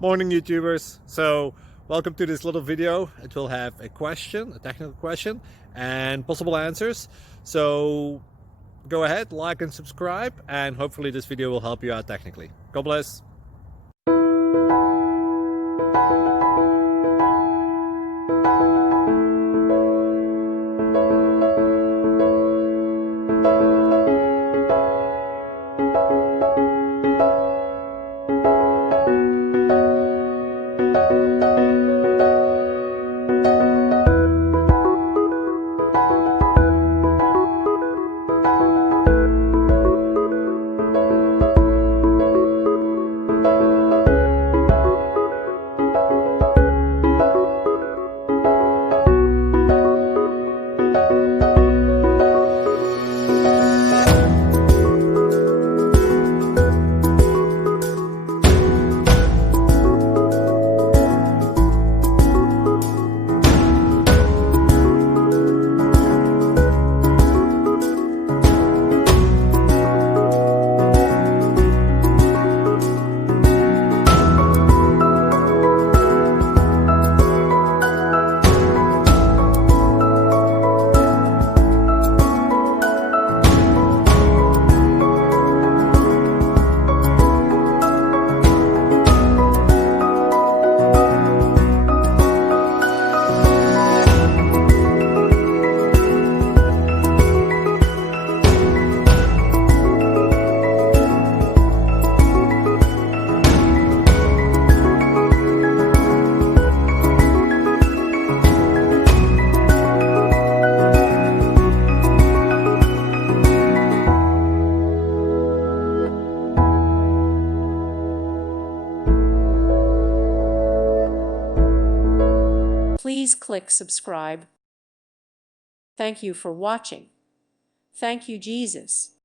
Morning YouTubers. So welcome to this little video. It will have a question, a technical question, and possible answers. So go ahead, like and subscribe, and hopefully this video will help you out technically. God bless. Please click subscribe. Thank you for watching. Thank you, Jesus.